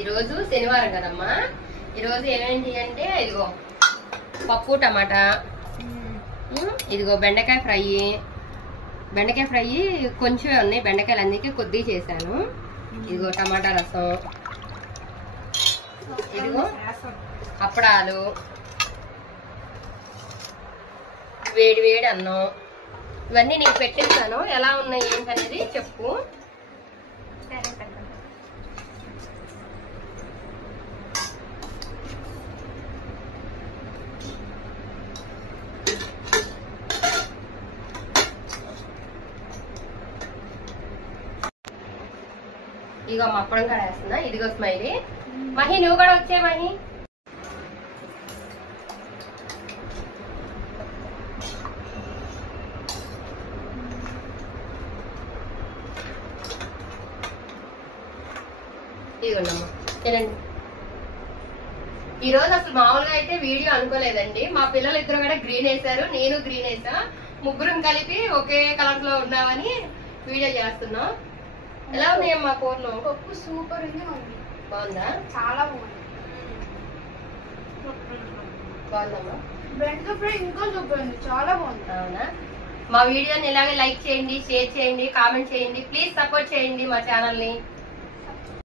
ఈరోజు శనివారం కదమ్మా. ఈరోజు ఏమేంటి అంటే ఇదిగో పప్పు టమాటా, ఇదిగో బెండకాయ ఫ్రై. బెండకాయ ఫ్రై కొంచెం ఉన్నాయి, బెండకాయలు అందుకే కొద్దిగా చేశాను. ఇదిగో టమాటా రసం, ఇదిగో అప్పడాలు, వేడి వేడి అన్నం. ఇవన్నీ నీకు పెట్టేస్తాను, ఎలా ఉన్నాయి ఏంటనేది చెప్పు. ఇదిగో అప్పడం కూడా వేస్తున్నా. ఇదిగో స్మైలీ. మహి నువ్వు కూడా వచ్చే మహి. ఇదిగోండమ్మా తినండి. ఈ రోజు అసలు మామూలుగా అయితే వీడియో అనుకోలేదండి. మా పిల్లలు ఇద్దరు కూడా గ్రీన్ వేసారు, నేను గ్రీన్ వేసా. ముగ్గురం కలిపి ఒకే కలర్ లో ఉన్నామని వీడియో చేస్తున్నాం. ఎలా ఉన్నాయమ్మా కూరలు? పప్పు సూపర్ ఉంది. బాగుందా? చాలా బాగుంది. బాగుందమ్మా. బెండకాయ ఫ్రై ఇంకా సూపర్ ఉంది, చాలా బాగుంది. అవునా? మా వీడియోని ఇలాగే లైక్ చేయండి, షేర్ చేయండి, కామెంట్ చేయండి. ప్లీజ్ సపోర్ట్ చేయండి మా ఛానల్ ని.